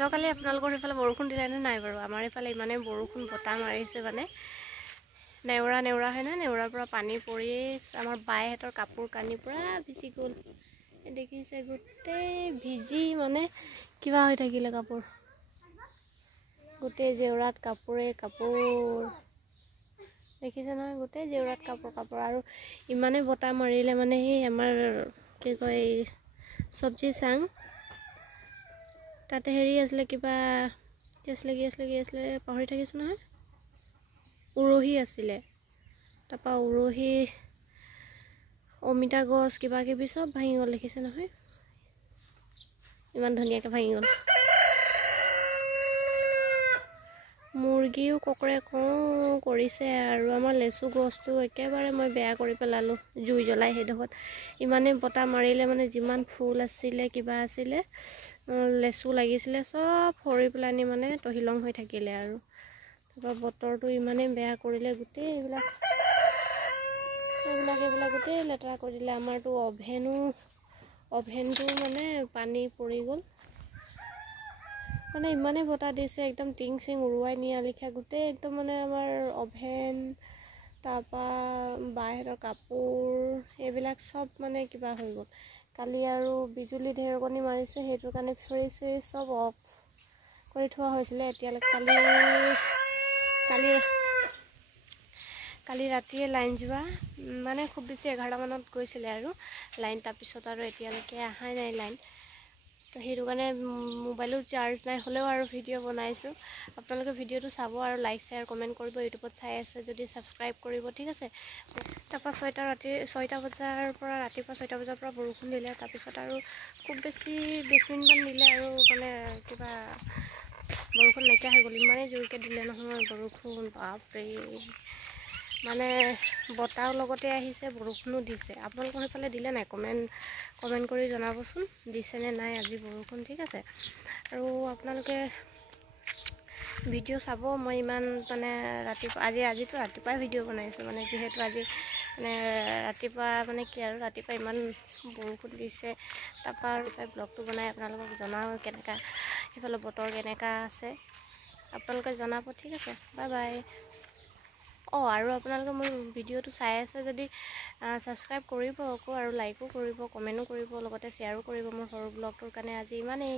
যোৱাকালি আপোনালোকৰ সেইফালে বৰষুণ দিলেনে নাই বাৰু? আমাৰ এইফালে ইমানে বৰষুণ বতাহ মাৰিছে মানে নেওৰা হয় নহয়, নেওৰাৰ পৰা পানী পৰি আমাৰ বাইহঁতৰ কাপোৰ কানি পূৰা ভিজি গ'ল। দেখিছে গোটেই ভিজি মানে কিবা হৈ থাকিলে কাপোৰ, গোটেই জেওৰাত কাপোৰ দেখিছে নহয়, গোটেই জেওৰাত কাপোৰ আৰু ইমানে বতাহ মাৰিলে মানে সেই আমাৰ কি কয় চব্জি চাং তাতে হেৰি আছিলে, কিবা কি আছিলে পাহৰি থাকিছোঁ নহয়, উৰহি আছিলে। তাৰপৰা উৰহি, অমিতা গছ কিবা কিবি চব ভাঙি গ'ল। দেখিছে নহয় ইমান ধুনীয়াকৈ ভাঙি গ'ল। মুৰ্গীও ককৰে কওঁ কৰিছে আৰু আমাৰ লেচু গছটো একেবাৰে মই বেয়া কৰি পেলালোঁ জুই জ্বলাই। সেইডোখৰত ইমানেই বতাহ মাৰিলে মানে যিমান ফুল আছিলে কিবা আছিলে লেচু লাগিছিলে চব সৰি পেলানি মানে তহিলং হৈ থাকিলে। আৰু তাৰপৰা বতৰটো ইমানেই বেয়া কৰিলে, গোটেই এইবিলাক গোটেই লেতেৰা কৰি দিলে। আমাৰতো অভেনটো মানে পানী পৰি গ'ল, মানে ইমানেই বতাহ দিছে একদম টিং চিং উৰুৱাই নিয়া লিখীয়া গোটেই একদম মানে আমাৰ অভেন, তাৰপৰা বাইহঁতৰ কাপোৰ এইবিলাক চব মানে কিবা হৈ গ'ল। কালি আৰু বিজুলী ঢেৰেকণি মাৰিছে, সেইটোৰ কাৰণে ফ্ৰিজ চব অফ কৰি থোৱা হৈছিলে। এতিয়ালৈকে কালি ৰাতিয়ে লাইন যোৱা মানে খুব বেছি 11টা মানত গৈছিলে আৰু লাইন, তাৰপিছত আৰু এতিয়ালৈকে অহাই নাই লাইন। তো সেইটো কাৰণে মোবাইলো চাৰ্জ নাই, হ'লেও আৰু ভিডিঅ' বনাইছোঁ। আপোনালোকে ভিডিঅ'টো চাব আৰু লাইক শ্বেয়াৰ কমেণ্ট কৰিব। ইউটিউবত চাই আছে যদি ছাবস্ক্ৰাইব কৰিব, ঠিক আছে। তাৰপৰা 6টা বজাৰ পৰা বৰষুণ দিলে। তাৰপিছত আৰু খুব বেছি 20 মিনিটমান দিলে আৰু মানে কিবা বৰষুণ নাইকিয়া হৈ গ'ল। ইমানেই জোৰকৈ দিলে নহয় বৰষুণ, বাপৰে, মানে বতাহৰ লগতে আহিছে বৰষুণো দিছে। আপোনালোকৰ সেইফালে দিলে নাই? কমেণ্ট কৰি জনাবচোন দিছেনে নাই আজি বৰষুণ, ঠিক আছে। আৰু আপোনালোকে ভিডিঅ' চাব। মই ইমান মানে আজিতো ৰাতিপুৱাই ভিডিঅ' বনাইছোঁ, মানে যিহেতু আজি মানে ৰাতিপুৱা মানে কি আৰু ৰাতিপুৱা ইমান বৰষুণ দিছে। তাৰপৰা আৰু ব্লগটো বনাই আপোনালোকক জনাওঁ কেনেকুৱা সেইফালে বতৰ কেনেকুৱা আছে আপোনালোকে জনাব, ঠিক আছে। Bye bye. আৰু আপোনালোকে মোৰ ভিডিঅ'টো চাই আছে যদি ছাবস্ক্ৰাইব কৰিব আকৌ, আৰু লাইকো কৰিব, কমেণ্টো কৰিব, লগতে শ্বেয়াৰো কৰিব মোৰ সৰু ব্লগটোৰ কাৰণে। আজি ইমানেই।